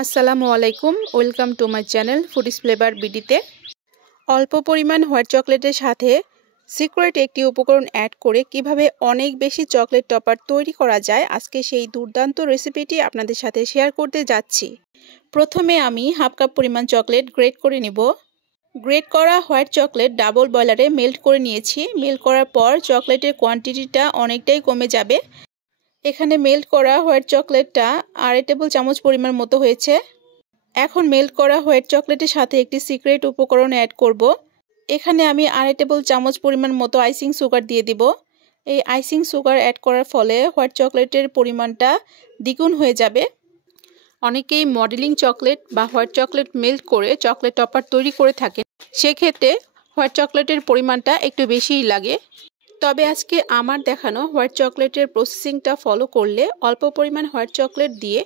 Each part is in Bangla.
আসসালামু আলাইকুম, welcome to my channel foodies flavour বিডিতে। অল্প পরিমাণ হোয়াইট চকলেটের সাথে সিক্রেট একটি উপকরণ অ্যাড করে কিভাবে অনেক বেশি চকলেট টপার তৈরি করা যায়, আজকে সেই দুর্দান্ত রেসিপিটি আপনাদের সাথে শেয়ার করতে যাচ্ছি। প্রথমে আমি হাফ কাপ পরিমাণ চকলেট গ্রেট করে নিব। গ্রেট করা হোয়াইট চকলেট ডাবল বয়লারে মেল্ট করে নিয়েছি। মেল্ট করার পর চকলেটের কোয়ান্টিটিটা অনেকটাই কমে যাবে। এখানে মেল্ট করা হোয়াইট চকলেটটা 2.5 টেবিল চামচ পরিমাণ মতো হয়েছে। এখন মেল্ট করা হোয়াইট চকলেটের সাথে একটি সিক্রেট উপকরণ অ্যাড করব। এখানে আমি 2.5 টেবিল চামচ পরিমাণ মতো আইসিং সুগার দিয়ে দিব। এই আইসিং সুগার অ্যাড করার ফলে হোয়াইট চকলেটের পরিমাণটা দ্বিগুণ হয়ে যাবে। অনেকেই মডেলিং চকলেট বা হোয়াইট চকলেট মেল্ট করে চকলেট টপার তৈরি করে থাকেন, সেক্ষেত্রে হোয়াইট চকলেটের পরিমাণটা একটু বেশিই লাগে। তবে আজকে আমার দেখানো হোয়াইট চকলেটের প্রসেসিংটা ফলো করলে অল্প পরিমাণ হোয়াইট চকলেট দিয়ে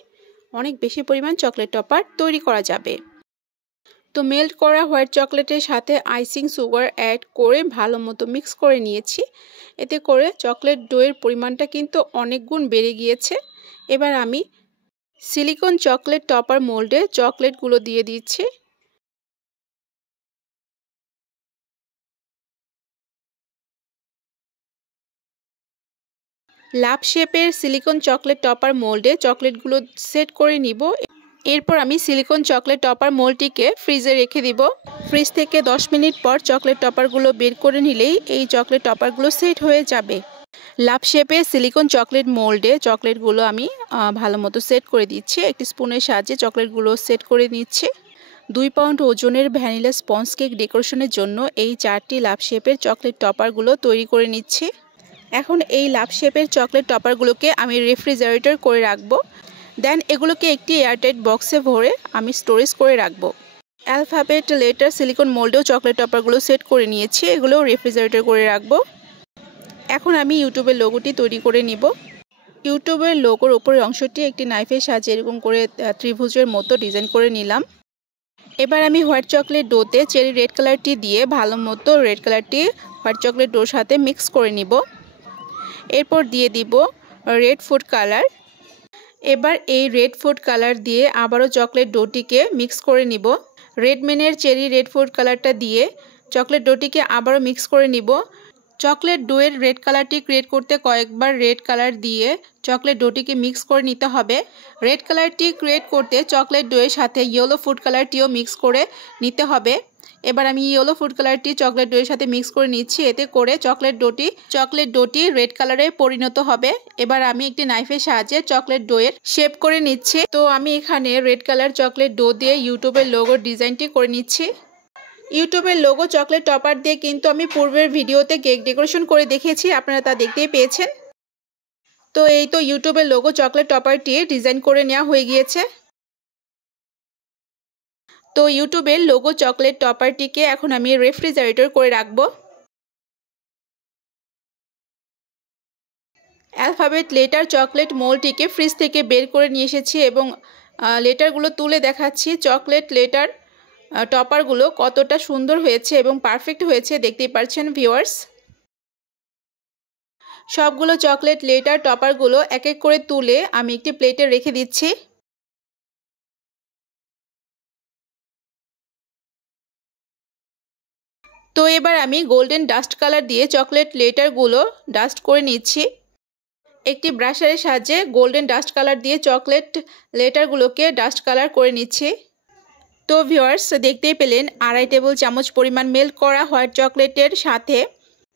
অনেক বেশি পরিমাণ চকলেট টপার তৈরি করা যাবে। তো মেল্ট করা হোয়াইট চকলেটের সাথে আইসিং সুগার অ্যাড করে ভালো মতো মিক্স করে নিয়েছি। এতে করে চকলেট ডোয়ের পরিমাণটা কিন্তু অনেক গুণ বেড়ে গিয়েছে। এবার আমি সিলিকন চকলেট টপার মোল্ডে চকলেটগুলো দিয়ে দিচ্ছি। লাভ শেপের সিলিকন চকলেট টপার মোল্ডে চকলেটগুলো সেট করে নিব। এরপর আমি সিলিকন চকলেট টপার মোল্ডটিকে ফ্রিজে রেখে দিব। ফ্রিজ থেকে 10 মিনিট পর চকলেট টপারগুলো বের করে নিলেই এই চকলেট টপারগুলো সেট হয়ে যাবে। লাভ শেপের সিলিকন চকলেট মোল্ডে চকলেটগুলো আমি ভালো মতো সেট করে দিচ্ছি। একটি স্পুনের সাহায্যে চকলেটগুলো সেট করে নিচ্ছি। 2 পাউন্ড ওজনের ভ্যানিলা স্পঞ্জ কেক ডেকোরেশনের জন্য এই 4টি লাভ শেপের চকলেট টপারগুলো তৈরি করে নিচ্ছি। এখন এই লাভ শেপের চকলেট টপারগুলোকে আমি রেফ্রিজারেটর করে রাখবো। দেন এগুলোকে একটি এয়ারটাইট বক্সে ভরে আমি স্টোরেজ করে রাখবো। অ্যালফাবেট লেটার সিলিকন মোল্ডেও চকলেট টপারগুলো সেট করে নিয়েছি, এগুলোও রেফ্রিজারেটর করে রাখবো। এখন আমি ইউটিউবের লোগোটি তৈরি করে নিব। ইউটিউবের লোগোর উপরের অংশটি একটি নাইফের সাহায্যে এরকম করে ত্রিভুজের মতো ডিজাইন করে নিলাম। এবার আমি হোয়াইট চকলেট ডোতে চেরি রেড কালারটি দিয়ে ভালো মতো রেড কালারটি হোয়াইট চকলেট ডোর সাথে মিক্স করে নিব। এরপর দিয়ে দিব রেড ফুড কালার। এবার এই রেড ফুড কালার দিয়ে আবারও চকলেট ডোটিকে মিক্স করে নিব। রেডম্যানের চেরি রেড ফুড কালারটা দিয়ে চকলেট ডোটিকে আবারও মিক্স করে নিব। চকলেট ডোয়ের রেড কালারটি ক্রিয়েট করতে কয়েকবার রেড কালার দিয়ে চকলেট ডোটিকে মিক্স করে নিতে হবে। রেড কালারটি ক্রিয়েট করতে চকলেট ডোয়ের সাথে ইয়েলো ফুড কালারটিও মিক্স করে নিতে হবে। এবার আমি ইয়েলো ফুড কালারটি চকলেট ডোয়ের সাথে মিক্স করে নিচ্ছি। এতে করে চকলেট ডোটি রেড কালারে পরিণত হবে। এবার আমি একটি নাইফের সাহায্যে চকলেট ডোয়ের শেপ করে নিচ্ছি। তো আমি এখানে রেড কালার চকলেট ডো দিয়ে ইউটিউবের লোগোর ডিজাইনটি করে নিচ্ছি। ইউটিউবের লোগো চকলেট টপার দিয়ে কিন্তু আমি পূর্বের ভিডিওতে কেক ডেকোরেশন করে দেখিয়েছি, আপনারা তা দেখতেই পেয়েছেন। তো এই তো ইউটিউবের লোগো চকলেট টপারটি ডিজাইন করে নেওয়া হয়ে গিয়েছে। তো ইউটিউবের লোগো চকলেট টপারটিকে এখন আমি রেফ্রিজারেটর করে রাখবো। অ্যালফাবেট লেটার চকলেট মোল্ডটিকে ফ্রিজ থেকে বের করে নিয়ে এসেছি এবং লেটারগুলো তুলে দেখাচ্ছি। চকলেট লেটার টপারগুলো কতটা সুন্দর হয়েছে এবং পারফেক্ট হয়েছে দেখতেই পাচ্ছেন ভিউয়ার্স। সবগুলো চকলেট লেটার টপারগুলো এক এক করে তুলে আমি একটি প্লেটে রেখে দিচ্ছি। তো এবার আমি গোল্ডেন ডাস্ট কালার দিয়ে চকলেট লেটারগুলো ডাস্ট করে নিচ্ছি। একটি ব্রাশারের সাহায্যে গোল্ডেন ডাস্ট কালার দিয়ে চকলেট লেটারগুলোকে ডাস্ট কালার করে নিচ্ছি। তো ভিউয়ার্স দেখতেই পেলেন 2.5 টেবিল চামচ পরিমাণ মেল্ট করা হোয়াইট চকলেটের সাথে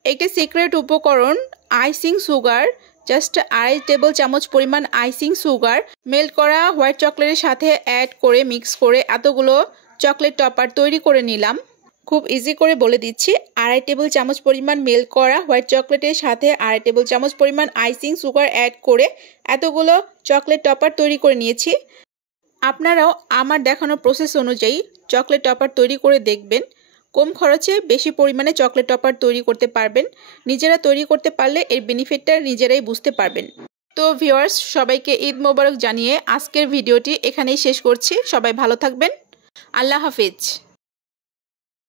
একটি সিক্রেট উপকরণ আইসিং সুগার, জাস্ট 2.5 টেবিল চামচ পরিমাণ আইসিং সুগার মেল্ট করা হোয়াইট চকলেটের সাথে অ্যাড করে মিক্স করে এতগুলো চকলেট টপার তৈরি করে নিলাম। খুব ইজি করে বলে দিচ্ছি, 2.5 টেবিল চামচ পরিমাণ মেল্ট করা হোয়াইট চকলেটের সাথে 2.5 টেবিল চামচ পরিমাণ আইসিং সুগার অ্যাড করে এতগুলো চকলেট টপার তৈরি করে নিয়েছি। আপনারাও আমার দেখানো প্রসেস অনুযায়ী চকলেট টপার তৈরি করে দেখবেন। কম খরচে বেশি পরিমাণে চকলেট টপার তৈরি করতে পারবেন। নিজেরা তৈরি করতে পারলে এর বেনিফিটটা নিজেরাই বুঝতে পারবেন। তো ভিউয়ার্স সবাইকে ঈদ মোবারক জানিয়ে আজকের ভিডিওটি এখানেই শেষ করছি। সবাই ভালো থাকবেন। আল্লাহ হাফেজ।